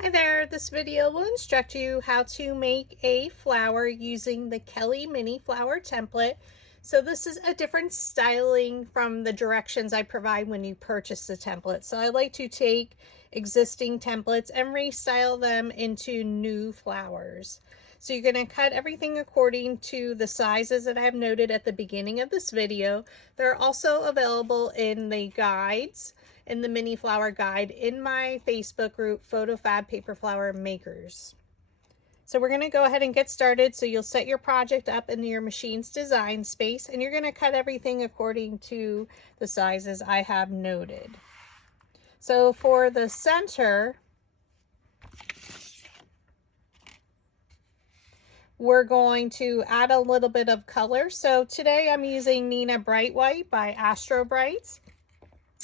Hi there, this video will instruct you how to make a flower using the Kelli Mini Flower template. So this is a different styling from the directions I provide when you purchase the template. So I like to take existing templates and restyle them into new flowers. So you're going to cut everything according to the sizes that I have noted at the beginning of this video. They're also available in the guides, in the mini flower guide in my Facebook group, PhotoFabPaperFlower Makers. So we're going to go ahead and get started. So you'll set your project up in your machine's design space, and you're going to cut everything according to the sizes I have noted. So for the center, we're going to add a little bit of color. So today I'm using Nina Bright White by Astro Brights.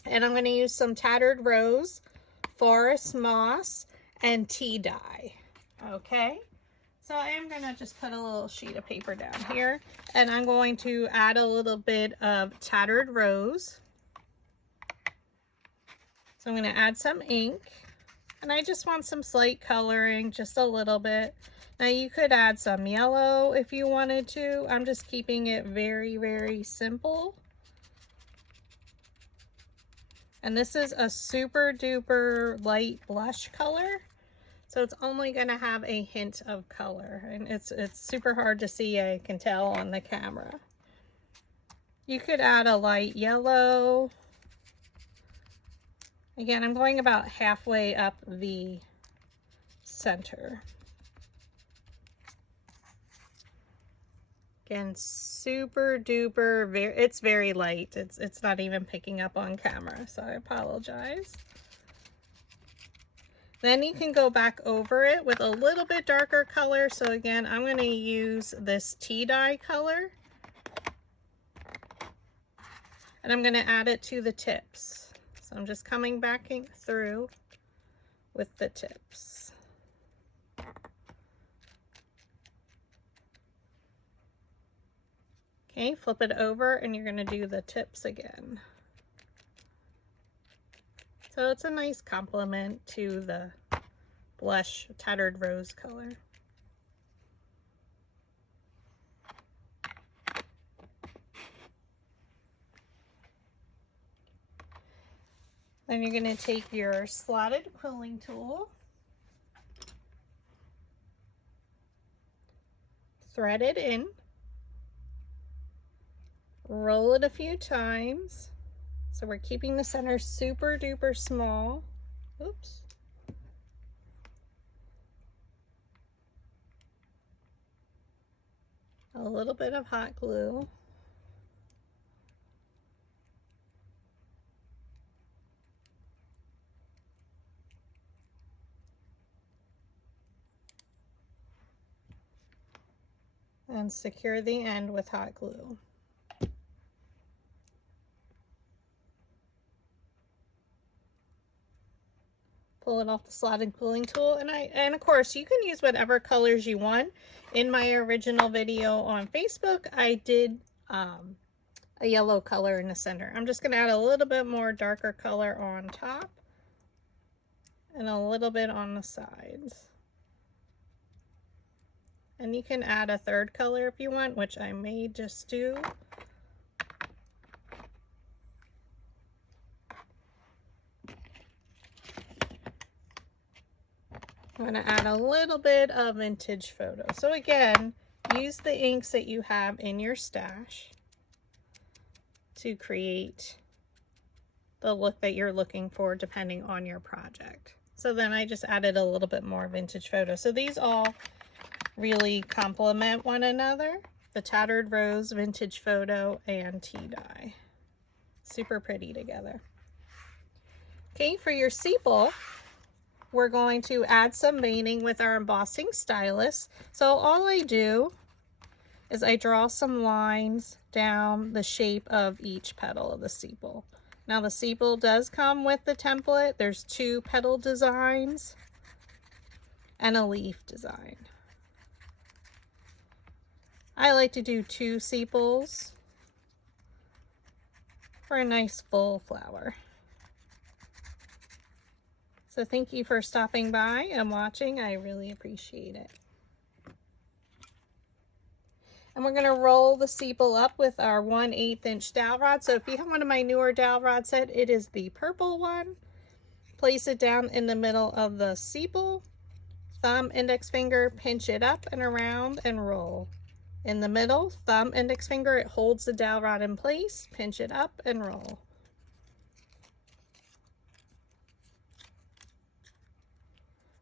And I'm going to use some Tattered Rose, Forest Moss, and tea dye. Okay, so I am going to just put a little sheet of paper down here, and I'm going to add a little bit of Tattered Rose. So I'm going to add some ink, and I just want some slight coloring, just a little bit. Now you could add some yellow if you wanted to. I'm just keeping it very, very simple. And this is a super duper light blush color, so it's only going to have a hint of color, and it's super hard to see, I can tell on the camera. You could add a light yellow. Again, I'm going about halfway up the center. Again, super duper, it's very light. It's not even picking up on camera, so I apologize. Then you can go back over it with a little bit darker color. So again, I'm going to use this tea dye color, and I'm going to add it to the tips. So I'm just coming back through with the tips. Okay, flip it over, and you're going to do the tips again. So it's a nice complement to the blush Tattered Rose color. Then you're going to take your slotted quilling tool, thread it in, roll it a few times. So we're keeping the center super duper small. Oops. A little bit of hot glue. And secure the end with hot glue. Pull it off the slotted quilling tool, and of course you can use whatever colors you want. In my original video on Facebook, I did a yellow color in the center. I'm just going to add a little bit more darker color on top and a little bit on the sides. And you can add a third color if you want, which I may just do. I'm going to add a little bit of Vintage Photo. So again, use the inks that you have in your stash to create the look that you're looking for depending on your project. So then I just added a little bit more Vintage Photo. So these all really complement one another. The Tattered Rose, Vintage Photo, and tea dye. Super pretty together. Okay, for your sepal, we're going to add some veining with our embossing stylus. So all I do is I draw some lines down the shape of each petal of the sepal. Now the sepal does come with the template. There's 2 petal designs and a leaf design. I like to do 2 sepals for a nice full flower. So thank you for stopping by and watching. I really appreciate it. And we're going to roll the sepal up with our 1/8 inch dowel rod. So if you have one of my newer dowel rod set, it is the purple one. Place it down in the middle of the sepal. Thumb, index finger, pinch it up and around and roll. In the middle, thumb, index finger, it holds the dowel rod in place. Pinch it up and roll.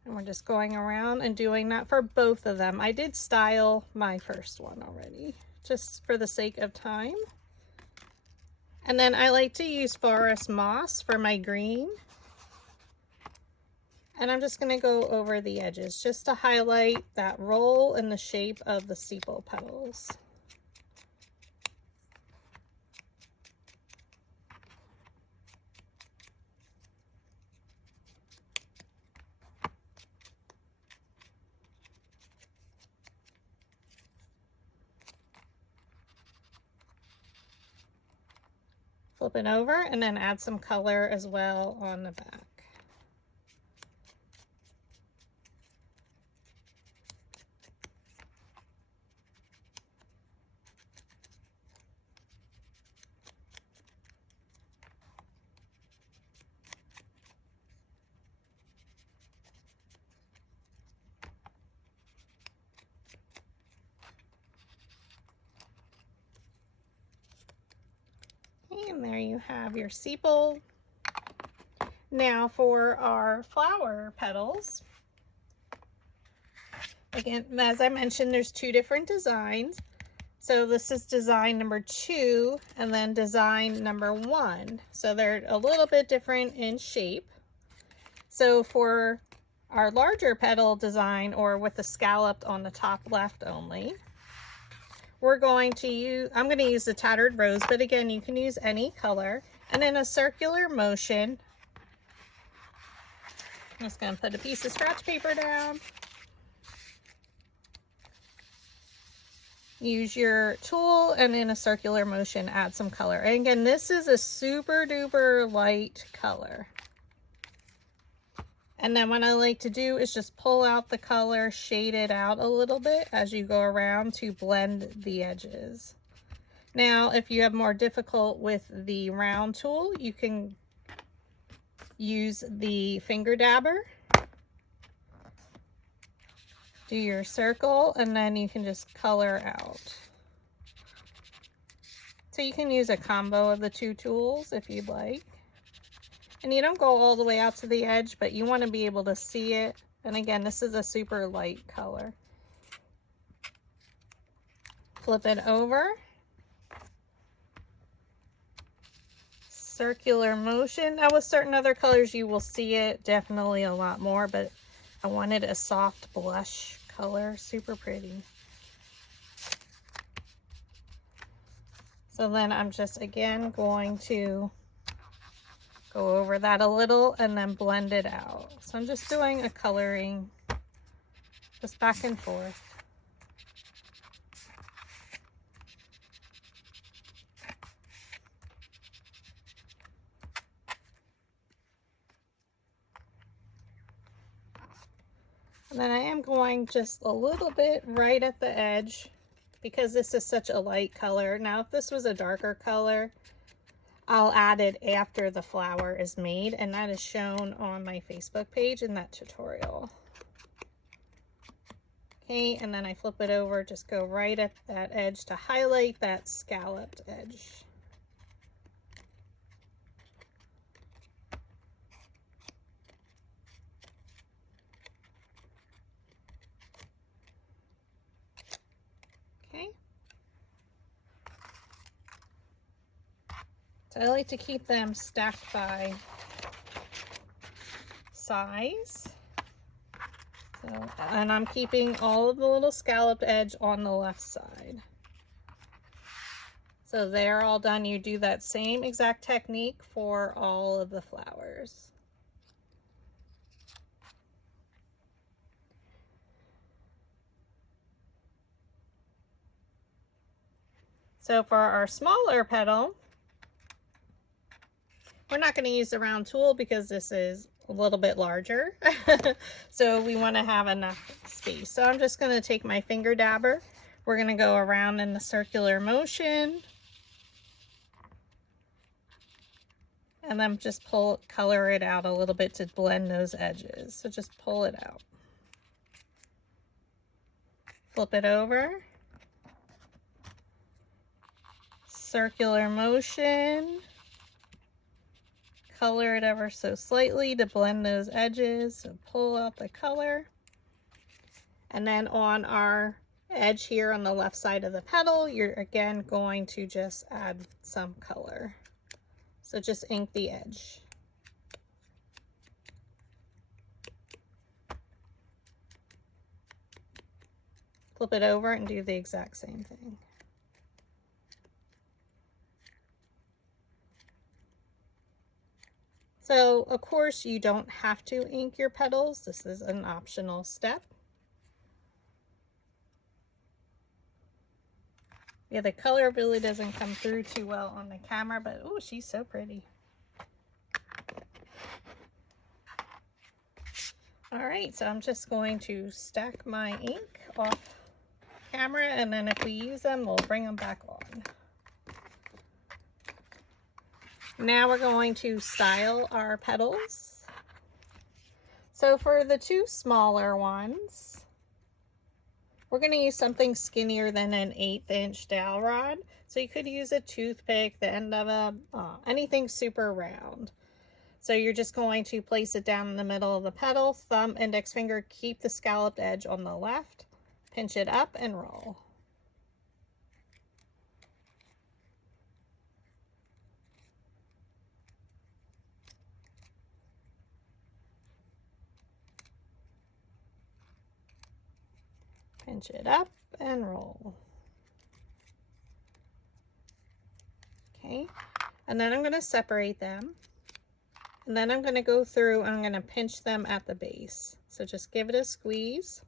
And we're just going around and doing that for both of them. I did style my first one already, just for the sake of time. And then I like to use forest moss for my green. And I'm just going to go over the edges just to highlight that roll and the shape of the sepal petals. Flip it over and then add some color as well on the back. And there you have your sepal. Now for our flower petals. Again, as I mentioned, there's two different designs. So this is design number 2 and then design number 1. So they're a little bit different in shape. So for our larger petal design, or with the scalloped on the top left only, we're going to use, I'm going to use the tattered rose, but again, you can use any color. And in a circular motion, I'm just going to put a piece of scratch paper down. Use your tool and in a circular motion, add some color. And again, this is a super duper light color. And then what I like to do is just pull out the color, shade it out a little bit as you go around to blend the edges. Now, if you have more difficult with the round tool, you can use the finger dabber. Do your circle and then you can just color out. So you can use a combo of the two tools if you'd like. And you don't go all the way out to the edge, but you want to be able to see it. And again, this is a super light color. Flip it over. Circular motion. Now with certain other colors, you will see it definitely a lot more, but I wanted a soft blush color, super pretty. So then I'm just again going to go over that a little and then blend it out. So I'm just doing a coloring just back and forth. And then I am going just a little bit right at the edge because this is such a light color. Now, if this was a darker color, I'll add it after the flower is made, and that is shown on my Facebook page in that tutorial. Okay, and then I flip it over, just go right at that edge to highlight that scalloped edge. Okay. So I like to keep them stacked by size. So, and I'm keeping all of the little scalloped edge on the left side. So they're all done. You do that same exact technique for all of the flowers. So for our smaller petal, we're not going to use the round tool because this is a little bit larger. So we want to have enough space. So I'm just going to take my finger dabber. We're going to go around in the circular motion. And then just color it out a little bit to blend those edges. So just pull it out. Flip it over. Circular motion. Color it ever so slightly to blend those edges. So pull out the color. And then on our edge here on the left side of the petal, you're again going to just add some color. So just ink the edge. Flip it over and do the exact same thing. So, of course, you don't have to ink your petals. This is an optional step. Yeah, the color really doesn't come through too well on the camera, but oh, she's so pretty. All right, so I'm just going to stack my ink off camera, and then if we use them, we'll bring them back on. Now we're going to style our petals. So for the two smaller ones, we're going to use something skinnier than an 1/8 inch dowel rod. So you could use a toothpick, the end of a, anything super round. So you're just going to place it down in the middle of the petal, thumb, index finger, keep the scalloped edge on the left, pinch it up and roll. Pinch it up and roll. Okay, and then I'm going to separate them. And then I'm going to go through and I'm going to pinch them at the base. So just give it a squeeze.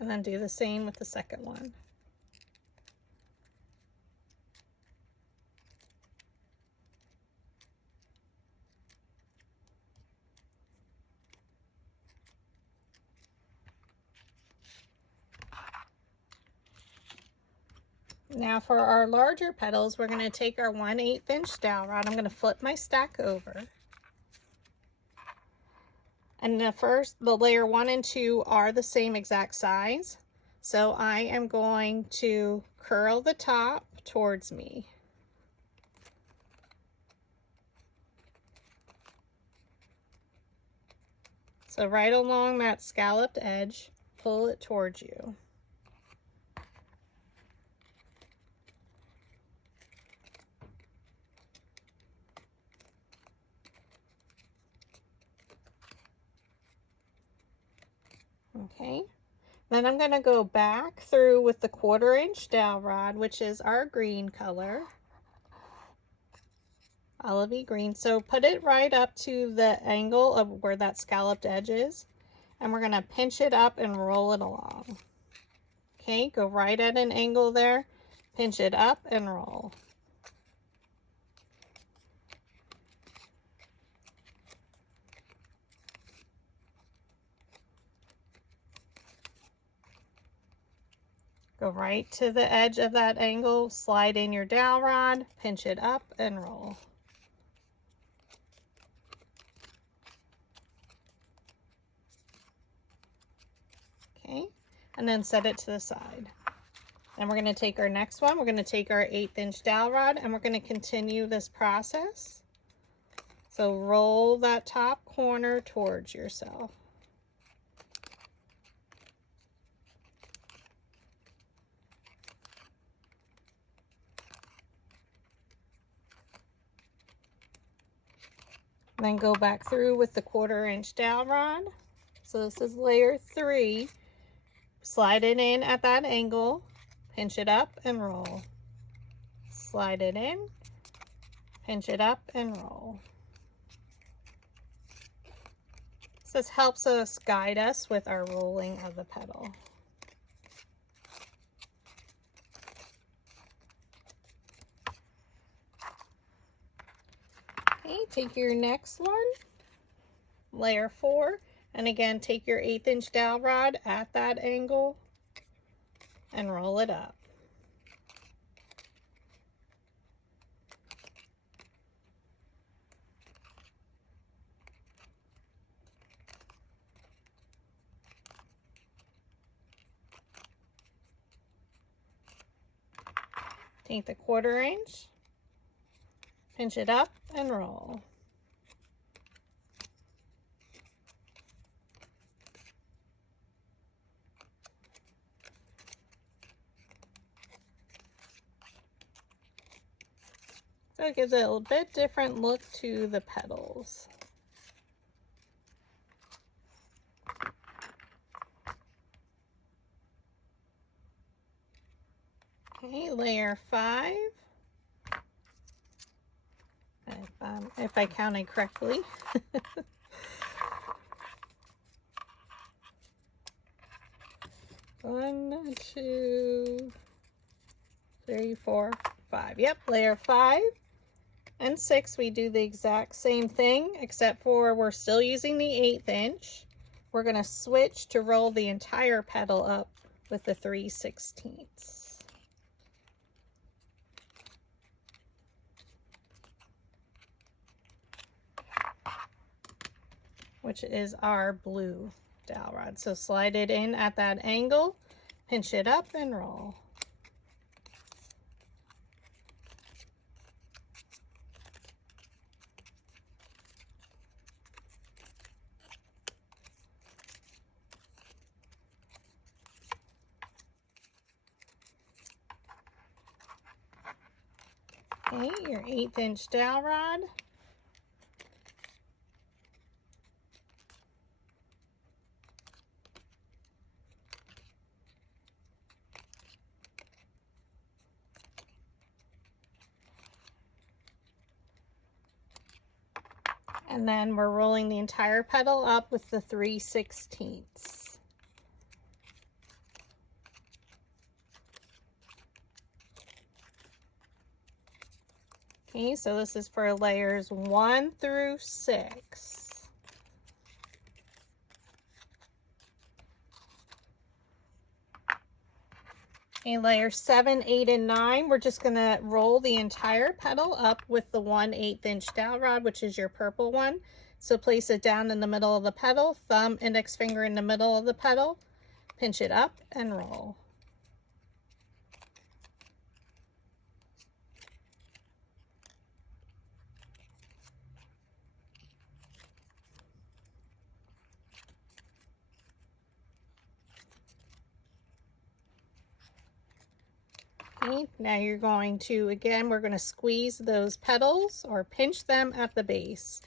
And then do the same with the second one. Now for our larger petals, we're going to take our 1/8 inch dowel rod. I'm going to flip my stack over. And the layer 1 and 2 are the same exact size. So I am going to curl the top towards me. So right along that scalloped edge, pull it towards you. Okay, then I'm going to go back through with the 1/4 inch dowel rod, which is our green color, olivey green. So put it right up to the angle of where that scalloped edge is, and we're going to pinch it up and roll it along. Okay, go right at an angle there, pinch it up and roll. Go right to the edge of that angle, slide in your dowel rod, pinch it up and roll. Okay, and then set it to the side. And we're going to take our next one, we're going to take our 1/8 inch dowel rod, and we're going to continue this process. So roll that top corner towards yourself. Then go back through with the 1/4 inch dowel rod. So this is layer 3. Slide it in at that angle, pinch it up and roll. Slide it in, pinch it up and roll. So this helps us guide us with our rolling of the petal. Okay, take your next one, layer 4, and again take your 1/8 inch dowel rod at that angle and roll it up. Take the 1/4 inch, pinch it up and roll. So it gives it a bit different look to the petals. Okay, layer 5. If I counted correctly. 1, 2, 3, 4, 5. Yep, layer 5 and 6 we do the exact same thing, except for we're still using the 1/8 inch. We're going to switch to roll the entire petal up with the 3/16, which is our blue dowel rod. So slide it in at that angle, pinch it up and roll. Okay, your 1/8 inch dowel rod. And then we're rolling the entire petal up with the 3/16. Okay, so this is for layers 1 through 6. In layers 7, 8, and 9, we're just going to roll the entire petal up with the 1/8 inch dowel rod, which is your purple one. So place it down in the middle of the petal, thumb, index finger in the middle of the petal, pinch it up and roll. Okay, now you're going to, again, we're going to squeeze those petals or pinch them at the base.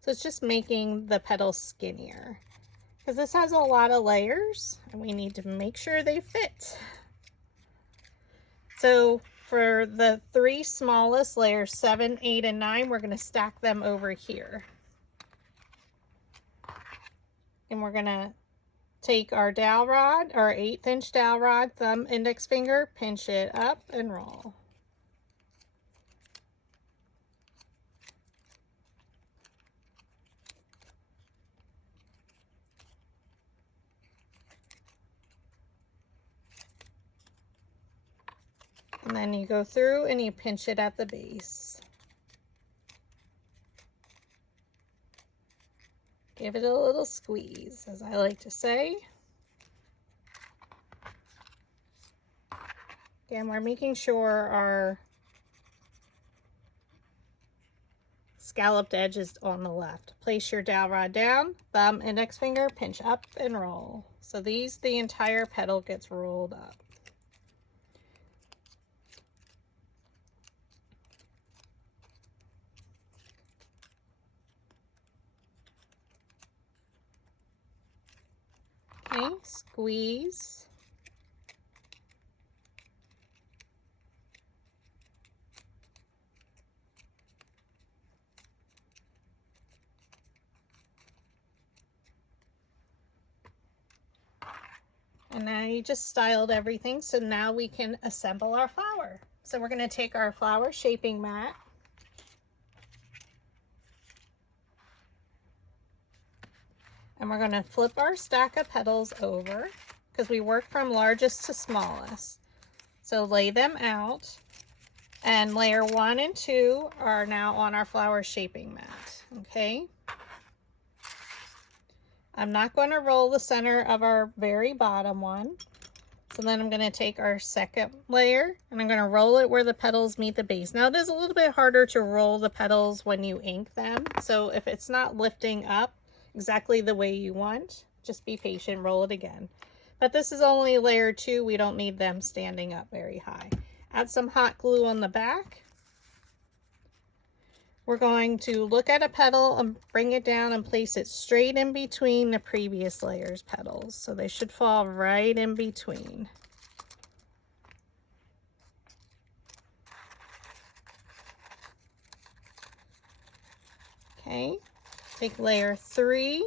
So it's just making the petals skinnier, because this has a lot of layers and we need to make sure they fit. So for the 3 smallest layers, 7, 8, and 9, we're going to stack them over here. And we're going to take our dowel rod, our 1/8 inch dowel rod, thumb, index finger, pinch it up and roll. And then you go through and you pinch it at the base. Give it a little squeeze, as I like to say. Again, we're making sure our scalloped edge is on the left. Place your dowel rod down, thumb, index finger, pinch up and roll. So the entire petal gets rolled up. Okay, squeeze. And now you just styled everything, so now we can assemble our flower. So we're going to take our flower shaping mat, and we're going to flip our stack of petals over because we work from largest to smallest. So lay them out, and layer 1 and 2 are now on our flower shaping mat. Okay. I'm not going to roll the center of our very bottom one. So then I'm going to take our second layer and I'm going to roll it where the petals meet the base. Now it is a little bit harder to roll the petals when you ink them. So if it's not lifting up exactly the way you want, just be patient, roll it again. But this is only layer 2. We don't need them standing up very high. Add some hot glue on the back. We're going to look at a petal and bring it down and place it straight in between the previous layer's petals. So they should fall right in between. Okay, take layer 3.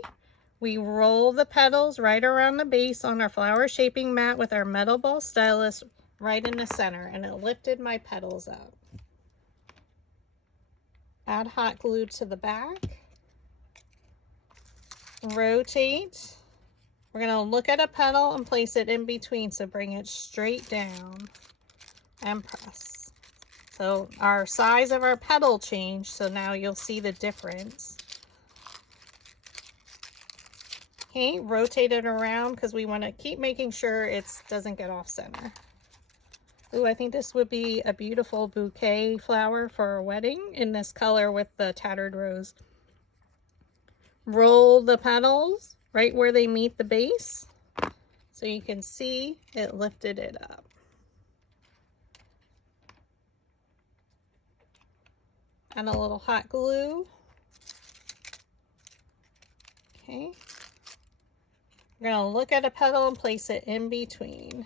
We roll the petals right around the base on our flower shaping mat with our metal ball stylus right in the center, and it lifted my petals up. Add hot glue to the back. Rotate. We're going to look at a petal and place it in between, so bring it straight down and press. So our size of our petal changed, so now you'll see the difference. Okay, rotate it around because we want to keep making sure it doesn't get off center. Ooh, I think this would be a beautiful bouquet flower for a wedding in this color with the tattered rose. Roll the petals right where they meet the base so you can see it lifted it up. Add a little hot glue. Okay. We're going to look at a petal and place it in between.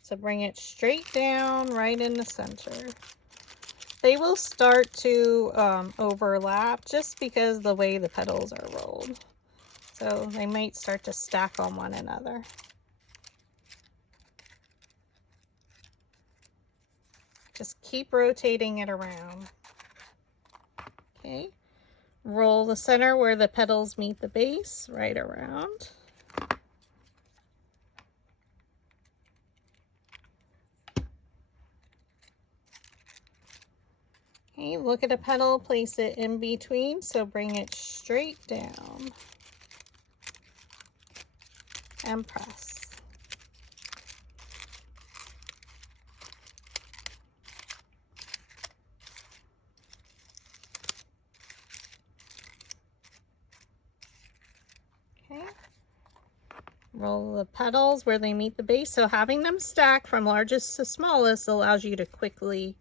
So bring it straight down right in the center. They will start to overlap just because the way the petals are rolled. So they might start to stack on one another. Just keep rotating it around. Okay. Roll the center where the petals meet the base right around. Okay, look at a petal, place it in between, so bring it straight down and press. Okay, roll the petals where they meet the base, so having them stack from largest to smallest allows you to quickly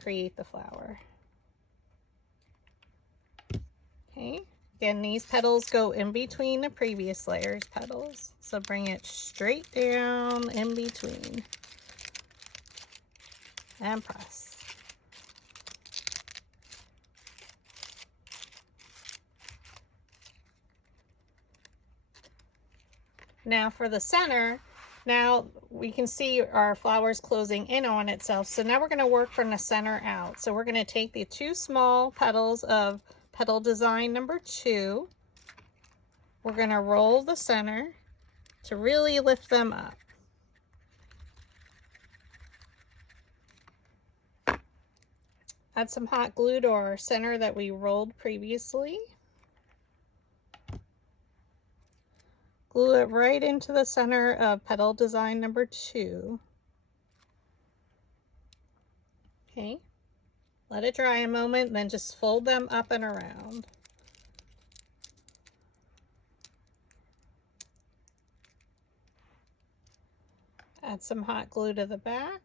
create the flower. Okay, again, these petals go in between the previous layer's petals, so bring it straight down in between and press. Now for the center, now we can see our flowers closing in on itself. So now we're going to work from the center out. So we're going to take the 2 small petals of petal design number 2. We're going to roll the center to really lift them up. Add some hot glue to our center that we rolled previously. Glue it right into the center of petal design number 2. Okay, let it dry a moment, then just fold them up and around. Add some hot glue to the back.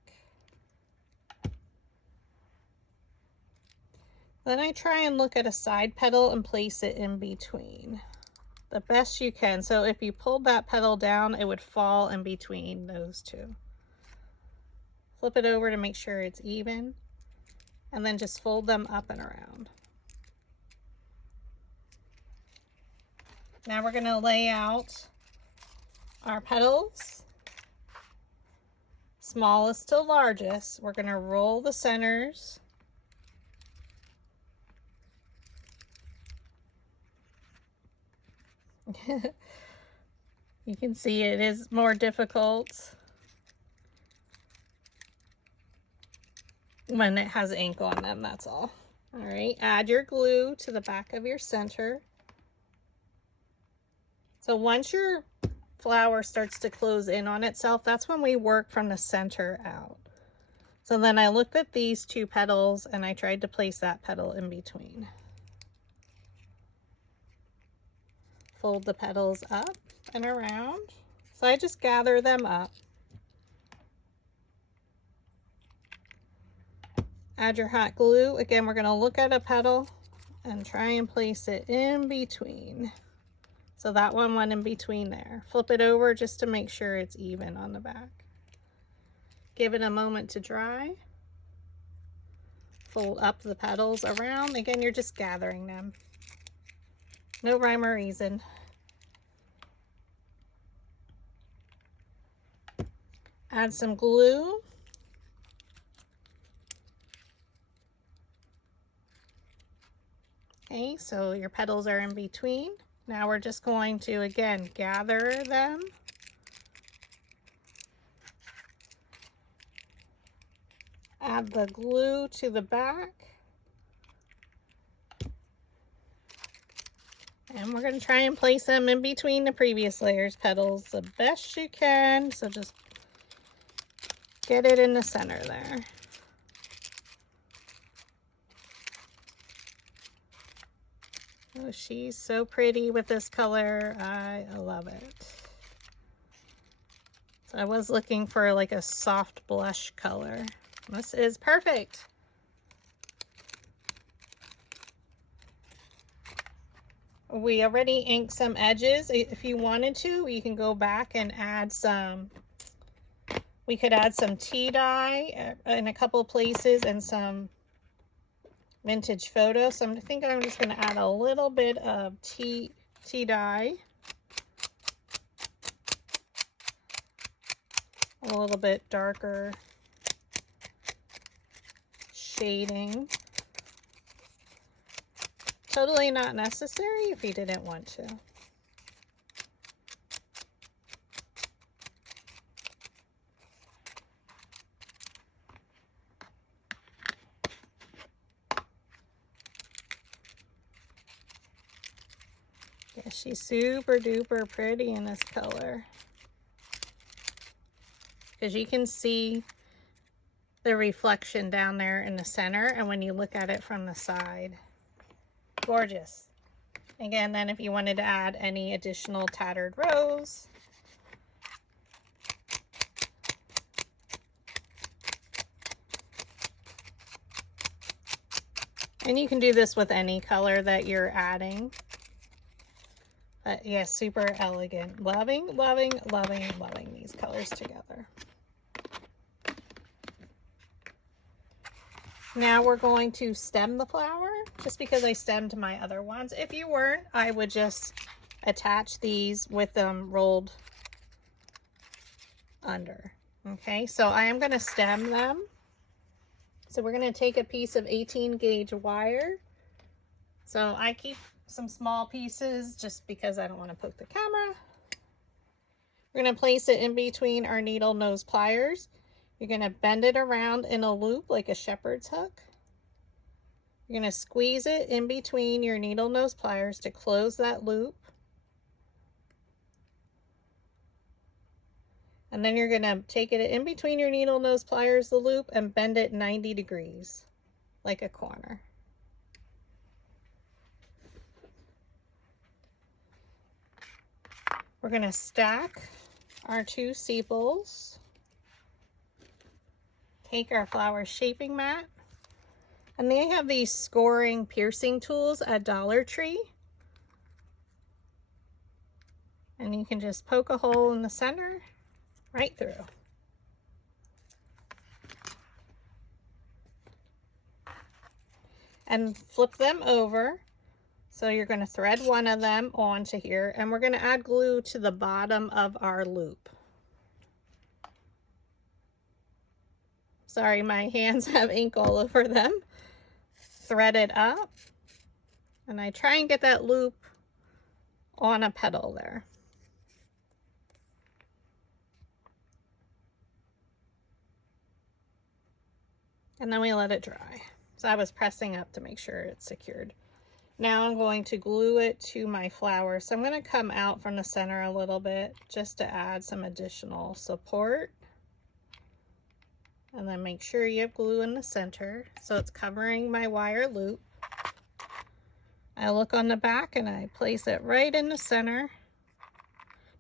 Then I try and look at a side petal and place it in between the best you can. So if you pulled that petal down, it would fall in between those 2. Flip it over to make sure it's even, and then just fold them up and around. Now we're going to lay out our petals, smallest to largest. We're going to roll the centers. You can see it is more difficult when it has ink on them, that's all. All right, add your glue to the back of your center. So once your flower starts to close in on itself, that's when we work from the center out. So then I looked at these two petals and I tried to place that petal in between. Fold the petals up and around. So I just gather them up. Add your hot glue. Again, we're going to look at a petal and try and place it in between. So that one went in between there. Flip it over just to make sure it's even on the back. Give it a moment to dry. Fold up the petals around. Again, you're just gathering them. No rhyme or reason. Add some glue. Okay, so your petals are in between. Now we're just going to, again, gather them. Add the glue to the back. And we're going to try and place them in between the previous layers petals the best you can. So just get it in the center there. Oh, she's so pretty with this color. I love it. So I was looking for like a soft blush color. This is perfect. We already inked some edges. If you wanted to, you can go back and add some. We could add some tea dye in a couple places and some vintage photo. So I think I'm just going to add a little bit of tea dye. A little bit darker shading. Totally not necessary if you didn't want to. Yeah, she's super duper pretty in this color. Because you can see the reflection down there in the center, and when you look at it from the side, gorgeous. Again, then if you wanted to add any additional tattered rose, and you can do this with any color that you're adding. But yeah, super elegant. Loving, loving, loving, loving these colors together. Now we're going to stem the flower, just because I stemmed my other ones. If you weren't, I would just attach these with them rolled under. Okay, so I am going to stem them. So we're going to take a piece of 18 gauge wire. So I keep some small pieces just because I don't want to poke the camera. We're going to place it in between our needle nose pliers. You're going to bend it around in a loop like a shepherd's hook. You're going to squeeze it in between your needle nose pliers to close that loop. And then you're going to take it in between your needle nose pliers, the loop, and bend it 90 degrees like a corner. We're going to stack our two sepals. Take our flower shaping mat, and they have these scoring piercing tools at Dollar Tree, and you can just poke a hole in the center right through. And flip them over So you're going to thread one of them onto here, and we're going to add glue to the bottom of our loop. Sorry, my hands have ink all over them. Thread it up, and I try and get that loop on a petal there. And then we let it dry. So I was pressing up to make sure it's secured. Now I'm going to glue it to my flower. So I'm going to come out from the center a little bit just to add some additional support. And then make sure you have glue in the center so it's covering my wire loop. I look on the back and I place it right in the center.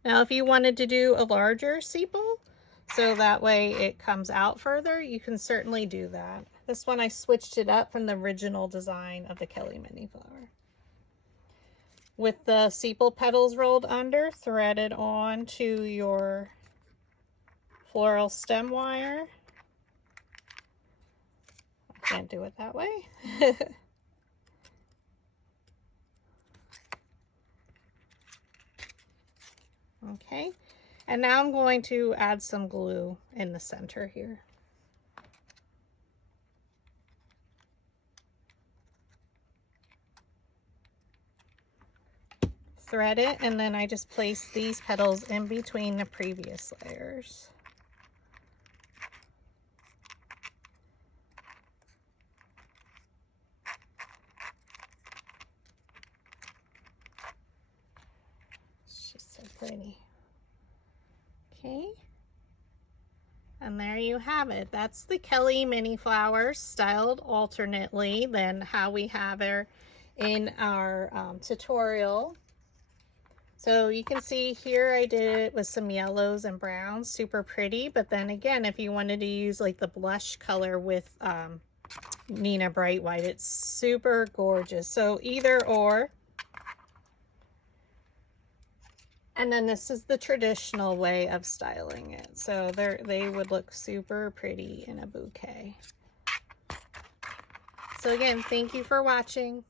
Now if you wanted to do a larger sepal, so that way it comes out further, you can certainly do that. This one I switched it up from the original design of the Kelli Mini Flower. With the sepal petals rolled under, thread it on to your floral stem wire. I can't do it that way. Okay, and now I'm going to add some glue in the center here. Thread it, and then I just place these petals in between the previous layers. It's just so pretty. Okay, and there you have it. That's the Kelli Mini Flower styled alternately than how we have her in our tutorial. So you can see here I did it with some yellows and browns, super pretty. But then again, if you wanted to use like the blush color with Nina Bright White, it's super gorgeous. So either or. And then this is the traditional way of styling it. So they would look super pretty in a bouquet. So again, thank you for watching.